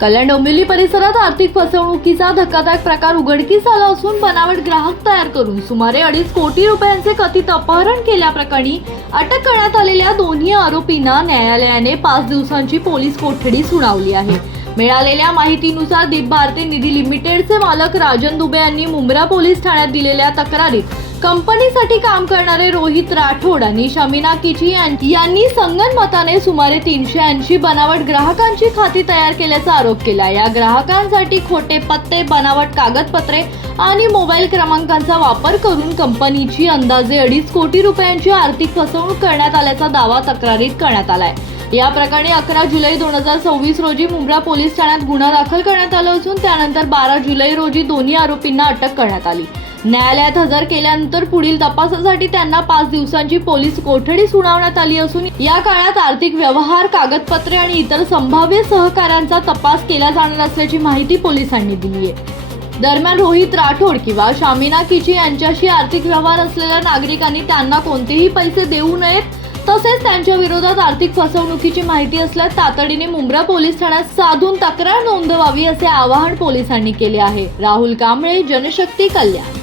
कल्याण डोंबिवली परिसरात आर्थिक फसवणुकीचा धक्कादायक प्रकार उघडकीस आला असून बनावट ग्राहक तयार करून सुमारे 2.5 कोटी रुपयांचे कथित अपहरण केल्याप्रकरणी अटक करण्यात आलेल्या दोन्ही आरोपींना न्यायालयाने 5 दिवसांची पोलीस कोठडी सुनावली आहे। मिळालेल्या माहितीनुसार दीप भारती निधी लिमिटेडचे मालक राजन दुबे यांनी मुंब्रा पोलीस ठाण्यात दिलेल्या तक्रारीत कंपनीसाठी काम करणारे रोहित राठोड आणि शमीना किची यांनी संगनमताने सुमारे 380 बनावट ग्राहकांची खाती तयार केल्याचा आरोप केला। या ग्राहकांसाठी खोटे पत्ते, बनावट कागदपत्रे आणि मोबाईल क्रमांकांचा वापर करून कंपनीची अंदाजे 2.5 कोटी रुपयांची आर्थिक फसवणूक करण्यात आल्याचा दावा तक्रारीत करण्यात आलाय। या प्रकरणी 11 जुलै 2024 रोजी मुंब्रा पोलीस ठाण्यात गुन्हा दाखल करण्यात आला असून त्यानंतर 12 जुलै रोजी दोन्ही आरोपींना अटक करण्यात आली। न्यायालयात हजर केल्यानंतर पुढील तपासासाठी त्यांना 5 दिवसांची पोलीस कोठडी सुनावण्यात आली असून या काळात आर्थिक व्यवहार, कागदपत्रे आणि इतर संभाव्य सहकार्यांचा तपास केला जाणार असल्याची माहिती पोलिसांनी दिली आहे। दरम्यान रोहित राठोड किंवा शमीना किची यांच्याशी आर्थिक व्यवहार असलेल्या नागरिकांनी त्यांना कोणतेही पैसे देऊ नयेत, तसेच त्यांच्या विरोधात आर्थिक फसवणुकीची माहिती असल्यास तातडीने मुंब्रा पोलीस ठाण्यात साधून तक्रार नोंदवावी असे आवाहन पोलिसांनी केले आहे। राहुल कांबळे, जनशक्ती, कल्याण।